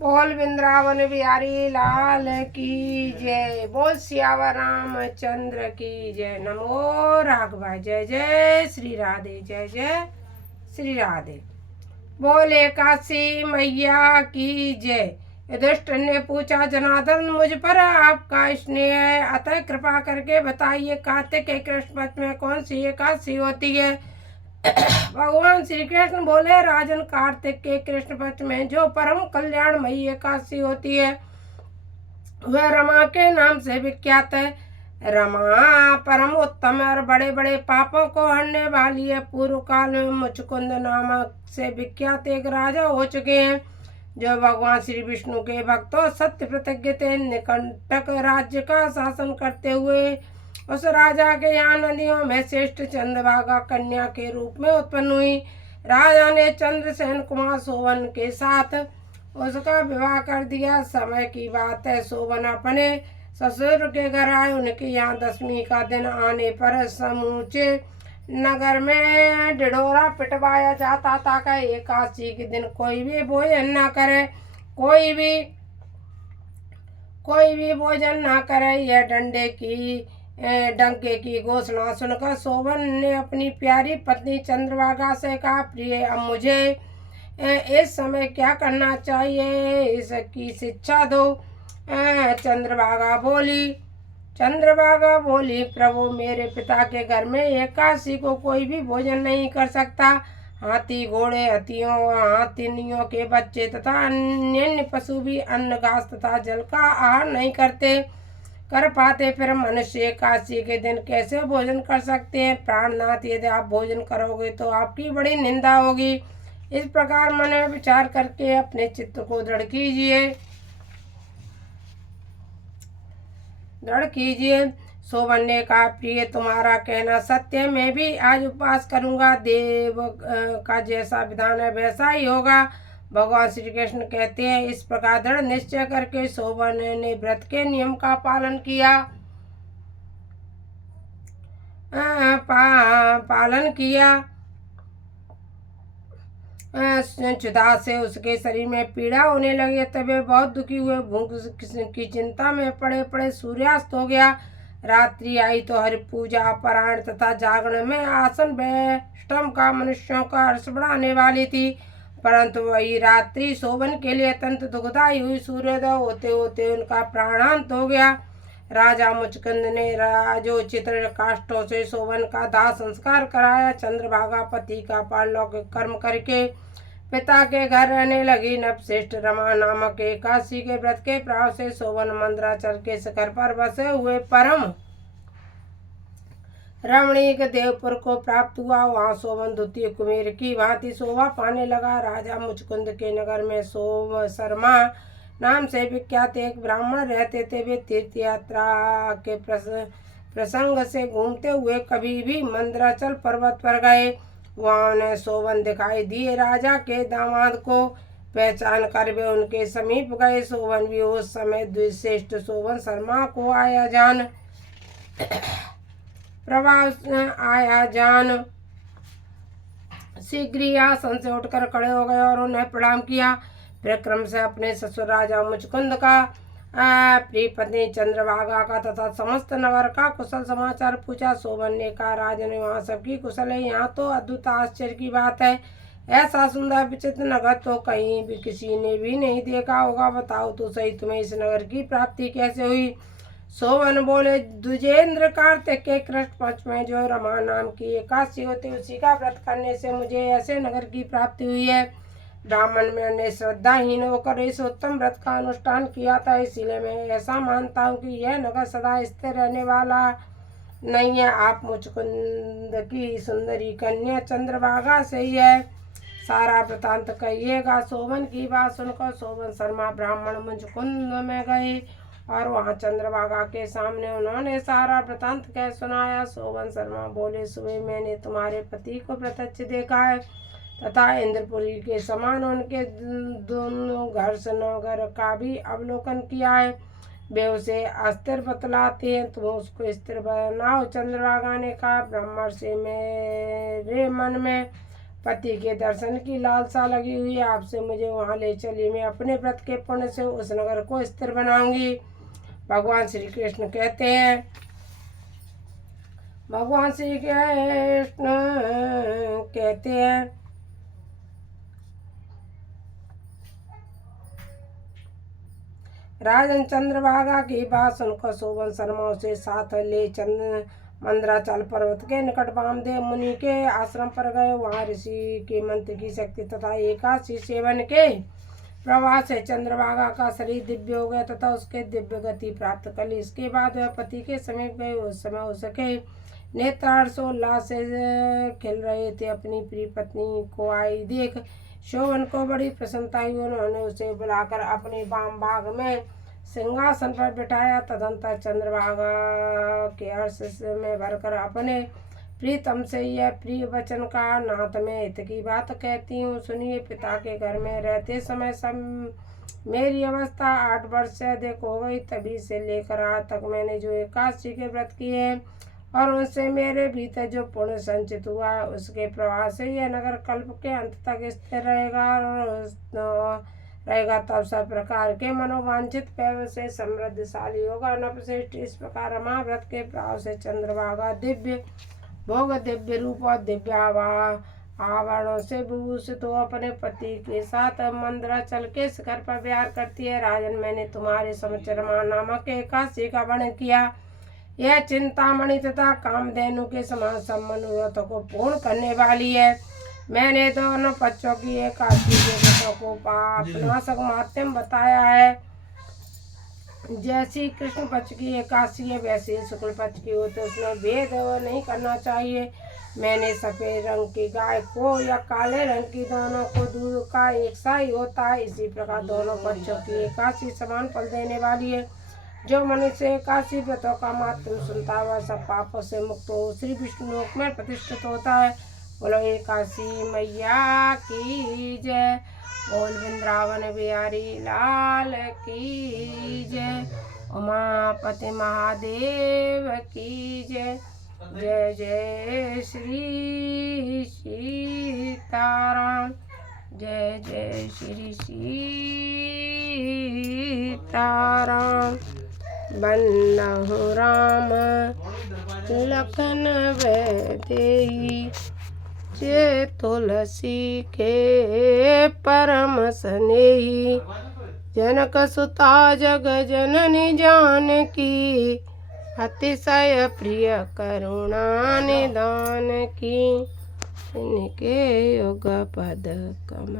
बोल वृंदावन बिहारी लाल की जय। बोल सियावर रामचंद्र की जय। नमो राघवा। जय जय श्री राधे। जय जय श्री राधे। बोले काशी मैया की जय। युधिष्ठिर ने पूछा, जनार्दन मुझ पर आपका स्नेह है, अतः कृपा करके बताइए कार्तिक के कृष्ण पक्ष में कौन सी एकादशी होती है। भगवान श्री कृष्ण बोले, राजन कार्तिक के कृष्ण पक्ष में जो परम कल्याणमयी एकादशी होती है वह रमा के नाम से विख्यात है। रमा परम उत्तम और बड़े बड़े पापों को हरने वाली है। पूर्व काल में मुचकुंद नामक से विख्यात एक राजा हो चुके हैं जो भगवान श्री विष्णु के भक्तों सत्य प्रतिज्ञ थे। निकंटक राज्य का शासन करते हुए उस राजा के यहाँ नदियों में श्रेष्ठ चंद्रभागा कन्या के रूप में उत्पन्न हुई। राजा ने चंद्रसेन कुमार सोवन के साथ उसका विवाह कर दिया। समय की बात है, सोवन अपने ससुर के घर आए। उनके यहाँ दशमी का दिन आने पर समूचे नगर में ढिढोरा पिटवाया जाता था कि एकादशी के दिन कोई भी भोजन न करे, कोई भी भोजन न करे। यह डंके की घोषणा सुनकर सोवन ने अपनी प्यारी पत्नी चंद्रभागा से कहा, प्रिय अब मुझे इस समय क्या करना चाहिए, इसकी शिक्षा दो। चंद्रभागा बोली, प्रभु मेरे पिता के घर में एकादशी को कोई भी भोजन नहीं कर सकता। हाथी घोड़े हाथिनियों के बच्चे तथा अन्य पशु भी अन्न घास तथा जल का आहार नहीं कर पाते, फिर मनुष्य एकादशी के दिन कैसे भोजन कर सकते हैं। प्राणनाथ, यदि आप भोजन करोगे तो आपकी बड़ी निंदा होगी। इस प्रकार मन में विचार करके अपने चित्त को दृढ़ कीजिए। सोवन ने कहा, प्रिय तुम्हारा कहना सत्य, मैं भी आज उपवास करूंगा। देव का जैसा विधान है वैसा ही होगा। भगवान श्री कृष्ण कहते हैं, इस प्रकार दृढ़ निश्चय करके सोवन ने व्रत के नियम का पालन किया। क्षुधा से उसके शरीर में पीड़ा होने लगी, तब वे बहुत दुखी हुए। भूख की चिंता में पड़े सूर्यास्त हो गया। रात्रि आई तो हरि पूजा पारायण तथा जागरण में आसन वैष्णव का मनुष्यों का हर्ष बढ़ाने वाली थी, परंतु वही रात्रि सोवन के लिए अत्यंत दुखदायी हुई। सूर्योदय होते होते उनका प्राणांत हो गया। राजा मुचकुंद ने राजोचित काष्ठों से सोवन का दाह संस्कार कराया। चंद्रभागा पति का पारलौकिक कर्म करके पिता के घर रहने लगी। नवश्रेष्ठ रमा नामक एकादशी के व्रत के प्रभाव से सोवन मंदराचल के शिखर पर बसे हुए परम रमणीक देवपुर को प्राप्त हुआ। वहाँ सोवन द्वितीय कुमेर की भांति शोभा पाने लगा। राजा मुचकुंद के नगर में सोम शर्मा नाम से विख्यात एक ब्राह्मण रहते थे। वे तीर्थ यात्रा के प्रसंग से घूमते हुए कभी भी मंदराचल पर्वत पर गए। वहाँ उन्हें सोवन दिखाई दिए। राजा के दामाद को पहचान कर वे उनके समीप गए। सोवन भी उस समय द्विश्रेष्ठ सोवन शर्मा को आया जान शीघ्र ही आसन से उठकर खड़े हो गए और उन्हें प्रणाम किया। विक्रम से अपने ससुर राजा मुचकुंद का, प्रिय पत्नी चंद्रभागा का तथा समस्त नगर का कुशल समाचार पूछा। सोवन ने कहा, राजन वहाँ सबकी कुशल है, यहाँ तो अद्भुत आश्चर्य की बात है। ऐसा सुंदर विचित्र नगर तो कहीं भी किसी ने भी नहीं देखा होगा। बताओ तो सही, तुम्हें इस नगर की प्राप्ति कैसे हुई। सोवन बोले, द्विजेंद्र कार्तिक के कृष्ण पक्ष में जो रमा नाम की एकादशी होती उसी का व्रत करने से मुझे ऐसे नगर की प्राप्ति हुई है। ब्राह्मण मैंने श्रद्धाहीन होकर इस उत्तम व्रत का अनुष्ठान किया था, इसीलिए मैं ऐसा मानता हूँ कि यह नगर सदा स्थिर रहने वाला नहीं है। आप मुचकुंद की सुंदरी कन्या चंद्रभागा से ही है, सारा वृतांत कहिएगा। सोवन की बात सुनकर सोवन शर्मा ब्राह्मण मुचकुंद में गए और वहाँ चंद्रभागा के सामने उन्होंने सारा वृतांत कह सुनाया। सोवन शर्मा बोले, सुबह मैंने तुम्हारे पति को प्रत्यक्ष देखा है तथा इंद्रपुरी के समान उनके दोनों घर से नगर का भी अवलोकन किया है। वे उसे अस्थिर बतलाते हैं, तुम उसको स्थिर बनाओ। चंद्रभागा ने कहा, ब्राह्मण से मेरे मन में पति के दर्शन की लालसा लगी हुई है, आपसे मुझे वहाँ ले चलिए, मैं अपने व्रत के पुण्य से उस नगर को स्थिर बनाऊंगी। भगवान श्री कृष्ण कहते हैं, भगवान श्री कृष्ण कहते हैं, राजन चंद्रभागा की बात सुनकर शोभन शर्मा उसे साथ ले मंदराचल पर्वत के निकट वामदेव मुनि के आश्रम पर गए। वहाँ ऋषि के मंत्र की शक्ति तथा एकादशी सेवन के प्रवाह से चंद्रभागा का शरीर दिव्य हो गया तथा उसके दिव्य गति प्राप्त कर ली। इसके बाद वह पति के समीप गए। उस समय उसके नेत्र हर्षोल्लास से खिल रहे थे। अपनी प्रिय पत्नी को आई देख शोभन को बड़ी प्रसन्नता हुई। उन्होंने उसे बुलाकर अपने वाम भाग में सिंहासन पर बिठाया। तदंतर चंद्रभागा के हर्ष में भरकर अपने प्रीतम से यह प्रिय वचन का, नाथ में हित की बात कहती हूँ, सुनिए। पिता के घर में रहते समय सब मेरी अवस्था 8 वर्ष से अधिक हो गई। तभी से लेकर आज तक मैंने जो एकादशी के व्रत किए और उनसे मेरे भीतर जो पुण्य संचित हुआ है, उसके प्रभाव से यह नगर कल्प के अंत तक स्थिर रहेगा। तब सब प्रकार के मनोवांछित पैव से समृद्धशाली होगा। नवश्रेष्ठ, इस प्रकार महाव्रत के प्रभाव से चंद्रभागा दिव्य भोग, दिव्य रूप और दिव्य आवरणों से विभूषित हो अपने पति के साथ मंदराचल के शिखर पर विहार करती है। राजन, मैंने तुम्हारे समचरमा नामक एकादशी का वर्णन किया। यह चिंतामणि तथा कामधेनु के समान सब मनोरथों को पूर्ण करने वाली है। मैंने दोनों पक्षों की एकादशी के व्रतों को पापनाशक माध्यम बताया है। जैसी कृष्ण पक्ष की एकादशी है वैसे शुक्ल पक्ष की हो, तो उसमें भेद नहीं करना चाहिए। मैंने सफेद रंग की गाय को या काले रंग की, दोनों को दूध का एक सा ही होता है। इसी प्रकार दोनों पक्षों की एकादशी समान फल देने वाली है। जो मनुष्य एकादशी व्रतों का माध्यम सुनता है वह सब पापों से मुक्त हो श्री विष्णु लोक में प्रतिष्ठित होता है। बोलो एकादशी मैया की जय। बोल वृंदावन बिहारी लाल की जय। उमापति महादेव की जय। जय जय श्री सीताराम। जय जय श्री सीताराम। बन्नहु राम लखन वैदेही, जे तुलसी के परम स्नेही। जनक सुता जग जननी जानकी, अतिशय प्रिय करुणा निदान की। इनके युग पद कमल